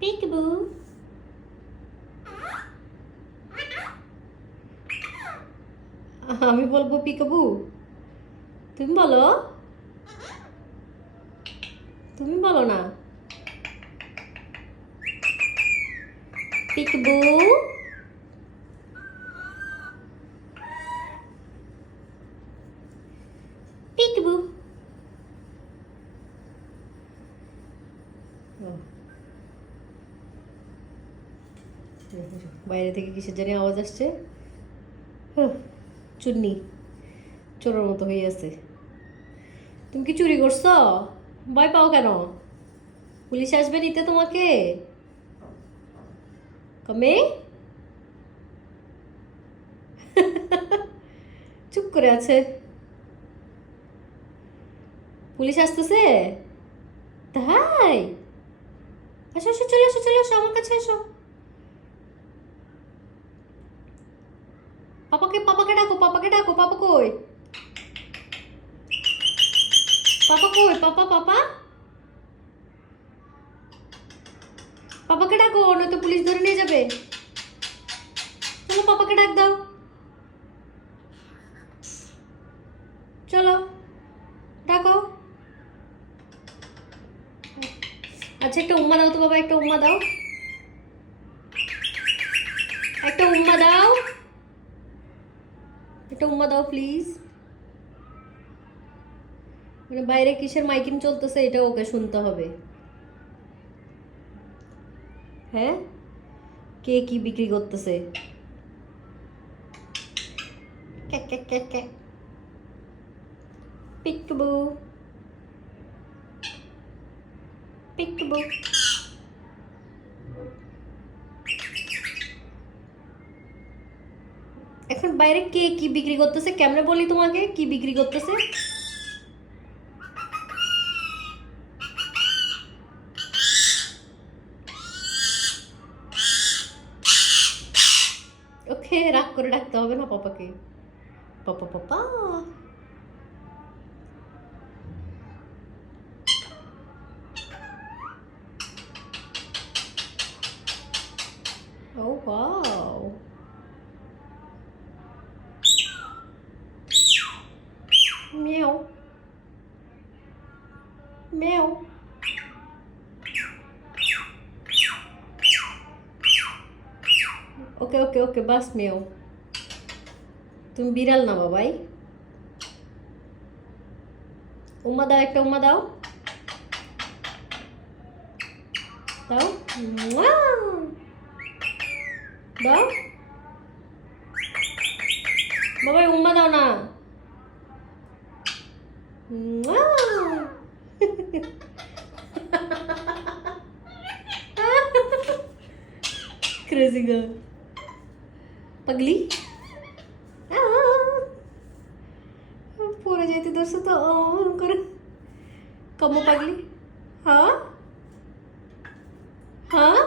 পিকবু। আমি বলবো পিকবু, তুমি বলো। তুমি বলো না। পিকবু। পিকবু। বাইরে থেকে কিসের জানি আওয়াজ আসছে। চুন্নি চোরের মতো হয়ে আছে। তুমি কি চুরি করছো? ভয় পাও কেন? পুলিশ আসবে নিতে তোমাকে। কমে চুপ করে আছে। পুলিশ আসতেছে তাই? আসো আসো, চলে আসো, চলে আসো আমার কাছে এসো। পাপাকে পাপাকে ডাকো, পাপাকে ডাকো। পাপা কই? পাপা কই? পাপা পাপা পাপাকে ডাকো, নয়তো পুলিশ ধরে নিয়ে যাবে। চলো পাপাকে ডাক দাও। চলো ডাকো। আচ্ছা একটা উম্মা দাও তো বাবা, একটা উম্মা দাও, একটা উম্মা দাও, একটা উম্মা দাও প্লিজ। মানে বাইরে কিসের মাইকিং চলতেছে এটা ওকে শুনতে হবে। হ্যাঁ, কে কি বিক্রি করতেছে? ক্যাক ক্যাক ক্যাক ক্যাক। পিকবু পিকবু। এখন বাইরে কে কি বিক্রি করতেছে কেমনে বলি তোমাকে কি বিক্রি করতেছে? ওকে রাগ করে ডাকতে হবে না পাপাকে। পাপা পাপা। Oh wow. মিয়াও মিয়াও। ওকে ওকে ওকে বাস মিয়াও। তুমি বিড়াল না বাবাই। উম্মা দাও, একটা উম্মা দাও, দাও। মুয়া। দাও বাবাই, উম্মা দাও না। মুয়া। Crazy girl. पगली পড়ে যেতে দোষ তো করে। কম্মো পাগলি। হ্যাঁ হ্যাঁ।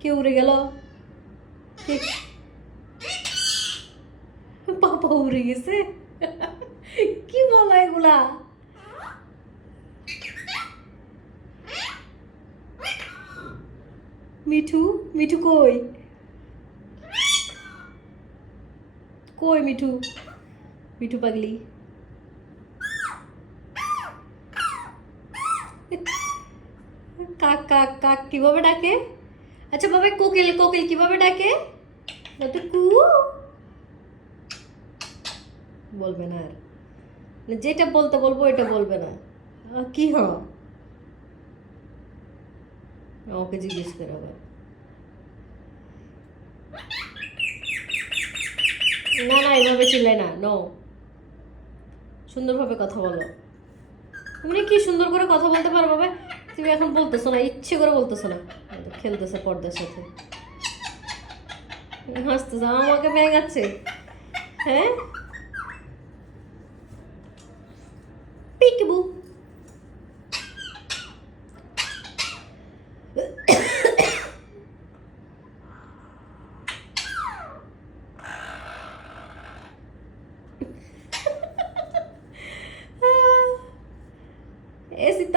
কে উড়ে গেল? কে? পাপা উড়ে গেছে? কি বলা এগুলা? মিঠু, মিঠু কই? কই মিঠু? মিঠু পাগলি। কাক কাক কাক কিভাবে ডাকে? আচ্ছা বাবা, কোকিল কোকিল কিভাবে ডাকে? তো কু বলবে না আর, যেটা বলতে বলবো এটা বলবে না। কি হ? ওকে জিজ্ঞেস করে আবার। না না এভাবে চিল্লাই না, নো। সুন্দরভাবে কথা বলো। তুমি কি সুন্দর করে কথা বলতে পারো বাবা? তুমি এখন বলতেছো না, ইচ্ছে করে বলতেছো না। খেলতেছে পর্দার সাথে, হাসতেছে, আমাকে ব্যাঙাচ্ছে। হ্যাঁ পিকবু।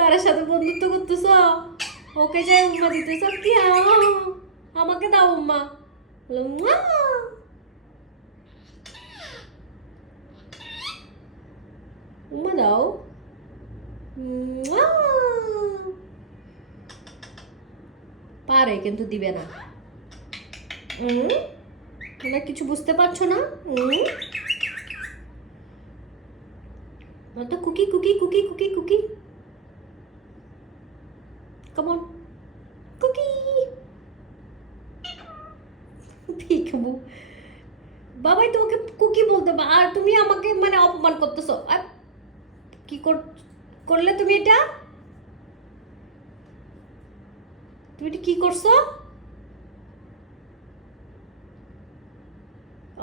তার সাথে বন্ধুত্ব করতেছ, ওকে যে উম্মা দিতেছ, কি আমাকে দাও উম্মা। উম্মা উম্মা দাও। উম্মা। পারে কিন্তু দিবে না। তোমরা কিছু বুঝতে পারছো না? তো Cookie Cookie Cookie Cookie Cookie, come on Cookie. Peekaboo Babai তো ওকে কুকি বলতে, আর তুমি আমাকে মানে অপমান করতেছো। আর কি করলে তুমি এটা? তুমি এটা কি করছো?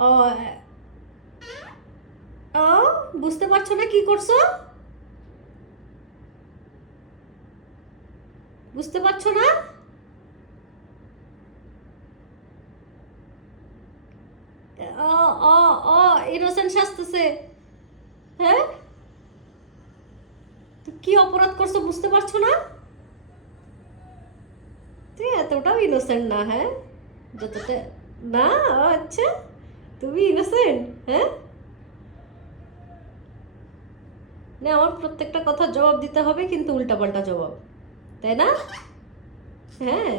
ও ও বুঝতে পারছো না কি করছো? বুঝতে পারছো না? ও ও ও ইনোসেন্ট শাস্তেছে। হ্যাঁ, তো কি অপরাধ করছো বুঝতে পারছো না? তুই এতটাও ইনোসেন্ট না, হ্যাঁ যতটা। না, আচ্ছা তুমি ইনোসেন্ট, হ্যাঁ? না, আমার প্রত্যেকটা কথার জবাব দিতে হবে, কিন্তু উল্টাপাল্টা জবাব, তাই না? হ্যাঁ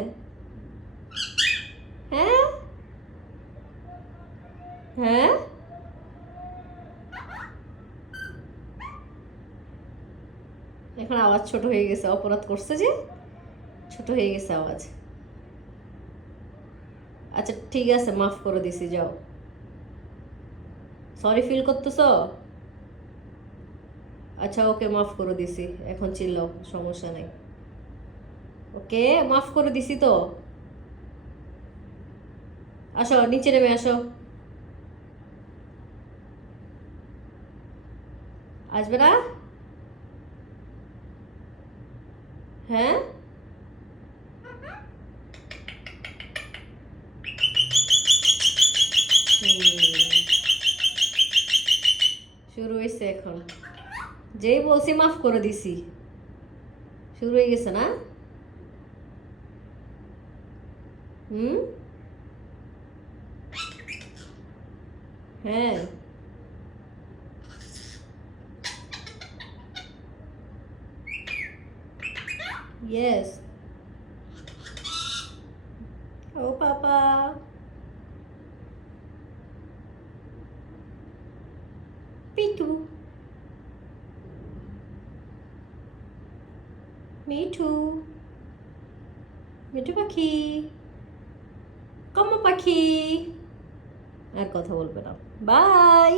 হ্যাঁ হ্যাঁ। এখন আওয়াজ ছোট হয়ে গেছে, অপরাধ করছে যে ছোট হয়ে গেছে আওয়াজ। আচ্ছা ঠিক আছে, মাফ করে দিছি, যাও। সরি ফিল করতেছো? আচ্ছা ওকে, মাফ করে দিছি, এখন চিল্লাও, সমস্যা নাই। ওকে, মাফ করে দিছি তো। আসো নিচে নেমে আসো। আসবে না? হ্যাঁ। শুরু হয়েছে এখন, যেই বলছি মাফ করে দিছি, শুরু হয়ে গেছে না? হুম। হ্যাঁ। ইয়েস। ও পাপা। পিটু। মিঠু। মিঠু পাখি। কম্মা পাখি। আর কথা বলবে না। Bye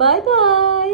bye bye.